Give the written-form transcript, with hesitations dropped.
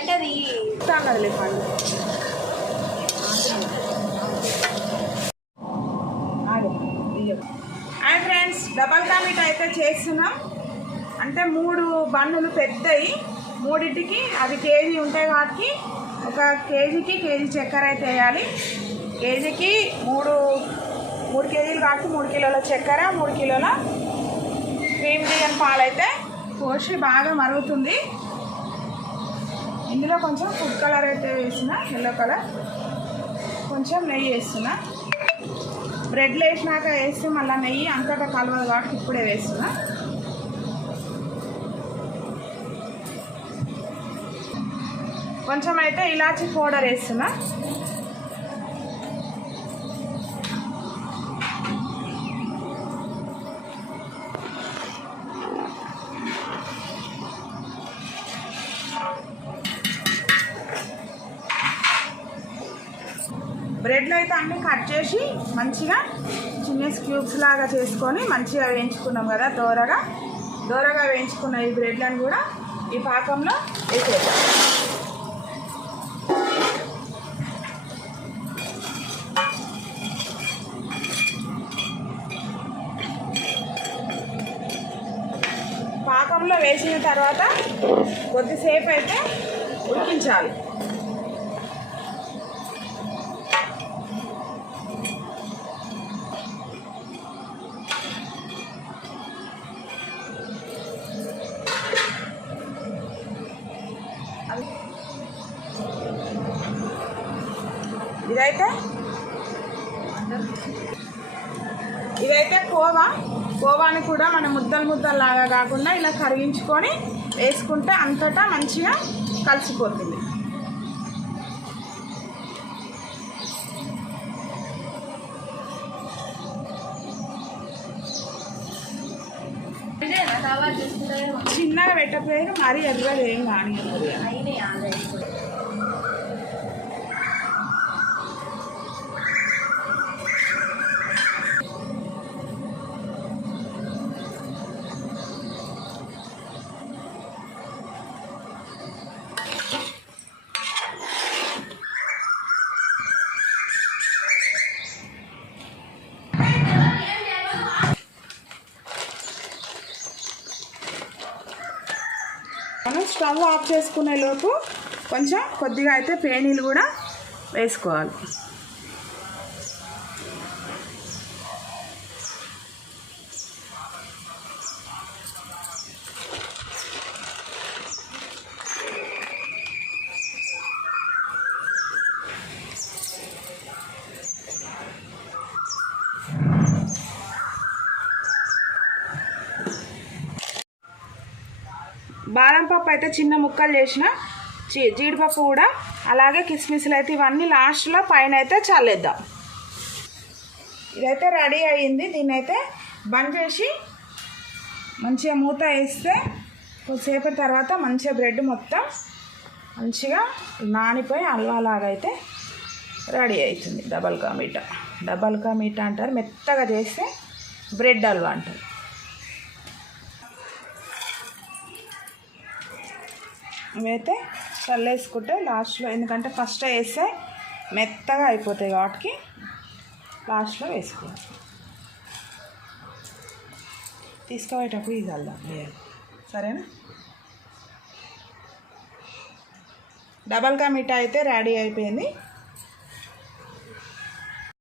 అంటే అది కదలే పండు hi friends, double ka meetha అయితే చేస్తున్నాం. అంటే 3 బన్నులు పెద్దవి, మూడింటికి అవి కేజీ ఉంటాయి కాబట్టి ఒక కేజీకి కేజీ చక్కెర అయితే వేయాలి. కేజీకి 3 కేజీలు కాబట్టి 3 కిలోల చక్కెర, 3 కిలోల క్రీమ్ దిగని పాలు అయితే పోసి బాగా మరుగుతుంది. ఇందులో కొంచెం ఫుడ్ కలర్ అయితే వేసిన, ఎల్లో కలర్, కొంచెం నెయ్యి వేస్తున్నా. బ్రెడ్లు వేసినాక వేస్తే మళ్ళీ నెయ్యి అంతటా కలవదు కాబట్టి ఇప్పుడే వేస్తున్నా. కొంచెం అయితే ఇలాచీ పౌడర్ వేస్తున్నా. బ్రెడ్లు అయితే అన్నీ కట్ చేసి మంచిగా చిన్న క్యూబ్స్ లాగా చేసుకొని మంచిగా వేయించుకున్నాం కదా. దోరగా వేయించుకున్న ఈ బ్రెడ్లను కూడా ఈ పాకంలో వేసేద్దాం. పాకంలో వేసిన తర్వాత కొద్దిసేపు అయితే ఉడికించాలి. ఇదైతే కోవాని కూడా మనం ముద్దల్లాగా కాకుండా ఇలా కరిగించుకొని వేసుకుంటే అంతటా మంచిగా కలిసిపోతుంది. చిన్నగా పెట్టకపోయారు, మరీ ఎర్రగా ఏం కానీ. మనం స్టవ్ ఆఫ్ చేసుకునే లోపు కొంచెం కొద్దిగా అయితే పేనీలు కూడా వేసుకోవాలి. బాదం పప్పు అయితే చిన్న ముక్కలు చేసిన, జీడిపప్పు కూడా, అలాగే కిస్మిస్లు అయితే ఇవన్నీ లాస్ట్లో పైన అయితే చల్లేద్దాం. ఇదైతే రెడీ అయ్యింది. దీన్ని అయితే బంద్ చేసి మంచిగా మూత వేస్తే కొద్దిసేపటి తర్వాత మంచిగా బ్రెడ్ మొత్తం మంచిగా నానిపోయి హల్వాలాగా అయితే రెడీ అవుతుంది. డబల్ కా మీఠా అంటారు. మెత్తగా చేస్తే బ్రెడ్ హల్వా అంటారు. ఇవైతే చల్లేసుకుంటే లాస్ట్లో, ఎందుకంటే ఫస్ట్ వేస్తే మెత్తగా అయిపోతాయి వాటికి, లాస్ట్లో వేసుకోవాలి. తీసుకుపోయేటప్పుడు ఇది చల్దాం వేయాలి. సరేనా? డబల్ కా మీఠా అయితే రెడీ అయిపోయింది.